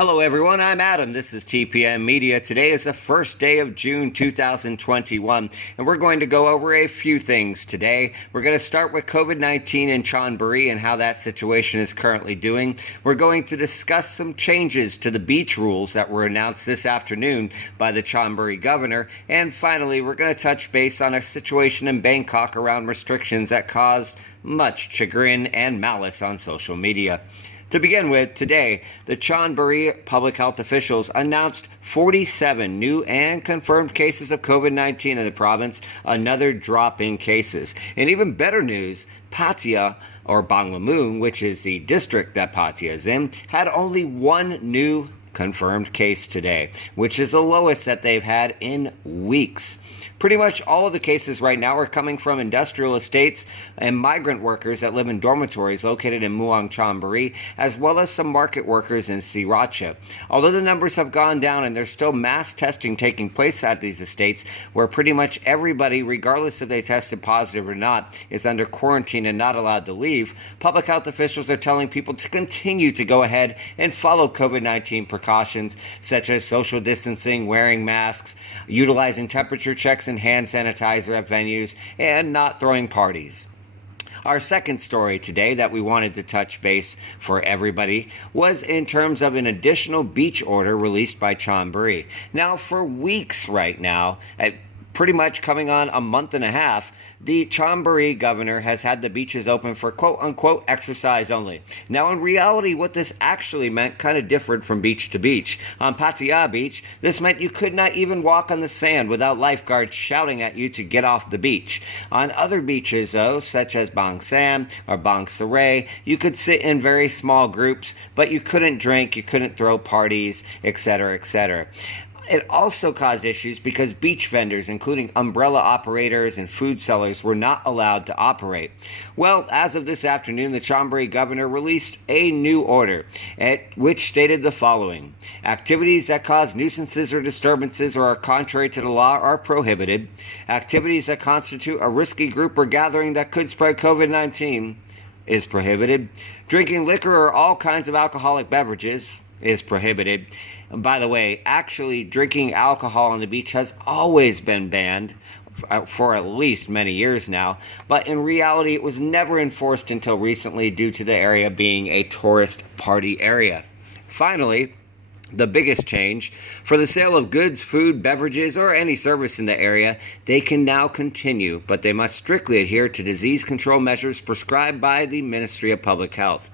Hello everyone, I'm Adam. This is TPM Media. Today is the first day of June 2021, and we're going to go over a few things today. We're going to start with COVID-19 in Chonburi and how that situation is currently doing. We're going to discuss some changes to the beach rules that were announced this afternoon by the Chonburi governor. And finally, we're going to touch base on a situation in Bangkok around restrictions that caused much chagrin and malice on social media. To begin with, today, the Chonburi public health officials announced 47 new and confirmed cases of COVID-19 in the province, another drop in cases. And even better news, Pattaya, or Banglamun, which is the district that Pattaya is in, had only one new confirmed case today, which is the lowest that they've had in weeks. Pretty much all of the cases right now are coming from industrial estates and migrant workers that live in dormitories located in Muang Chonburi, as well as some market workers in Sriracha. Although the numbers have gone down and there's still mass testing taking place at these estates, where pretty much everybody, regardless if they tested positive or not, is under quarantine and not allowed to leave, public health officials are telling people to continue to go ahead and follow COVID-19 precautions such as social distancing, wearing masks, utilizing temperature checks and hand sanitizer at venues, and not throwing parties. Our second story today that we wanted to touch base for everybody was in terms of an additional beach order released by Chonburi. Now, for weeks right now, pretty much coming on a month and a half, the Chonburi governor has had the beaches open for quote-unquote exercise only. Now, in reality, what this actually meant kind of differed from beach to beach. On Pattaya Beach, this meant you could not even walk on the sand without lifeguards shouting at you to get off the beach. On other beaches, though, such as Bang Sam or Bang Saray, you could sit in very small groups, but you couldn't drink, you couldn't throw parties, etc., etc. It also caused issues because beach vendors, including umbrella operators and food sellers, were not allowed to operate. Well, as of this afternoon, the Chonburi governor released a new order, which stated the following: activities that cause nuisances or disturbances or are contrary to the law are prohibited. Activities that constitute a risky group or gathering that could spread COVID-19 is prohibited. Drinking liquor or all kinds of alcoholic beverages is prohibited. And by the way, actually drinking alcohol on the beach has always been banned for at least many years now, but in reality it was never enforced until recently due to the area being a tourist party area. Finally, the biggest change: for the sale of goods, food, beverages, or any service in the area, they can now continue, but they must strictly adhere to disease control measures prescribed by the Ministry of Public Health.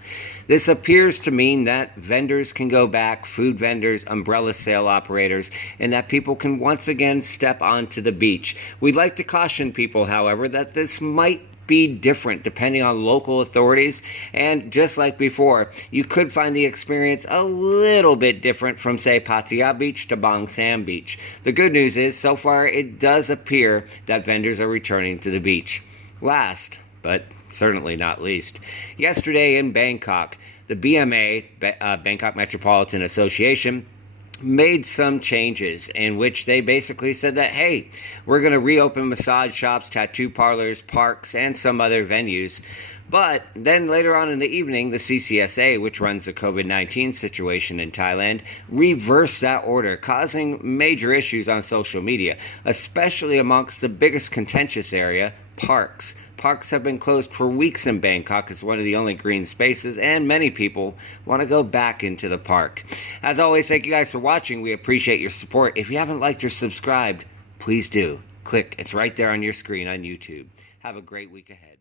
This appears to mean that vendors can go back, food vendors, umbrella sale operators, and that people can once again step onto the beach. We'd like to caution people, however, that this might be different depending on local authorities, and just like before, you could find the experience a little bit different from, say, Pattaya Beach to Bang Sam Beach. The good news is, so far, it does appear that vendors are returning to the beach. Last, but certainly not least, yesterday in Bangkok, the BMA, Bangkok Metropolitan Association, made some changes in which they basically said that, hey, we're going to reopen massage shops, tattoo parlors, parks, and some other venues. But then later on in the evening, the CCSA, which runs the COVID-19 situation in Thailand, reversed that order, causing major issues on social media, especially amongst the biggest contentious area, parks. Parks have been closed for weeks in Bangkok as one of the only green spaces, and many people want to go back into the park. As always, thank you guys for watching. We appreciate your support. If you haven't liked or subscribed, please do. Click. It's right there on your screen on YouTube. Have a great week ahead.